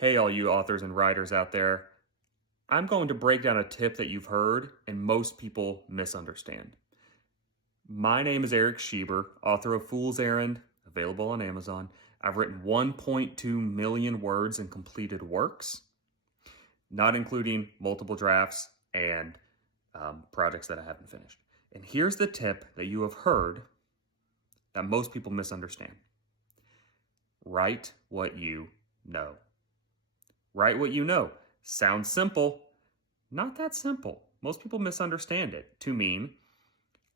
Hey, all you authors and writers out there. I'm going to break down a tip that you've heard and most people misunderstand. My name is Eric Schieber, author of Fool's Errand, available on Amazon. I've written 1.2 million words in completed works, not including multiple drafts and projects that I haven't finished. And here's the tip that you have heard that most people misunderstand. Write what you know. Write what you know. Sounds simple. Not that simple. Most people misunderstand it to mean,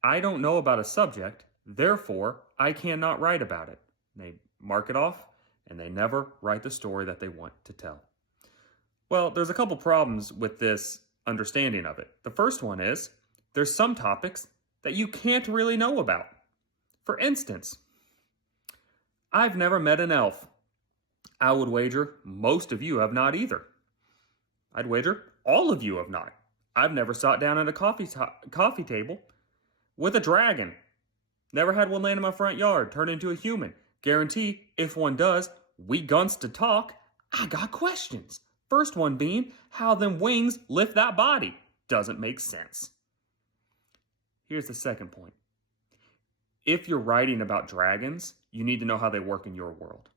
I don't know about a subject, therefore I cannot write about it. They mark it off and they never write the story that they want to tell. Well, there's a couple problems with this understanding of it. The first one is, there's some topics that you can't really know about. For instance, I've never met an elf. I would wager most of you have not either. I'd wager all of you have not. I've never sat down at a coffee table with a dragon. Never had one land in my front yard, turn into a human. Guarantee, if one does, we guns to talk. I got questions. First one being, how them wings lift that body? Doesn't make sense. Here's the second point. If you're writing about dragons, you need to know how they work in your world.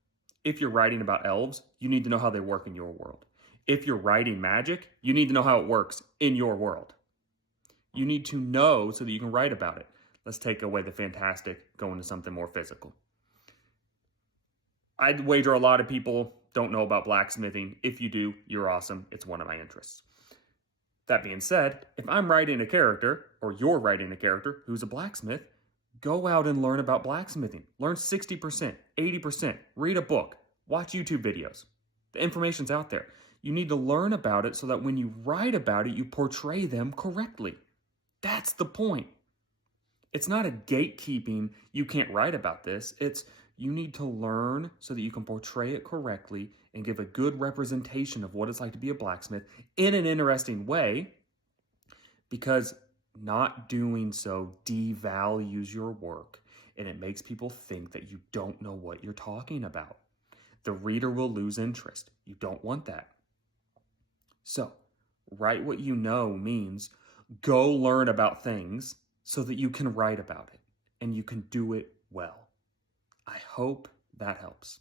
If you're writing about elves, you need to know how they work in your world. If you're writing magic, you need to know how it works in your world. You need to know so that you can write about it. Let's take away the fantastic, go into something more physical. I'd wager a lot of people don't know about blacksmithing. If you do, you're awesome. It's one of my interests. That being said, if I'm writing a character, or you're writing a character who's a blacksmith, go out and learn about blacksmithing. Learn 60%, 80%. Read a book. Watch YouTube videos. The information's out there. You need to learn about it so that when you write about it, you portray them correctly. That's the point. It's not a gatekeeping, you can't write about this. It's you need to learn so that you can portray it correctly and give a good representation of what it's like to be a blacksmith in an interesting way, because not doing so devalues your work and it makes people think that you don't know what you're talking about. The reader will lose interest. You don't want that. So, write what you know means go learn about things so that you can write about it and you can do it well. I hope that helps.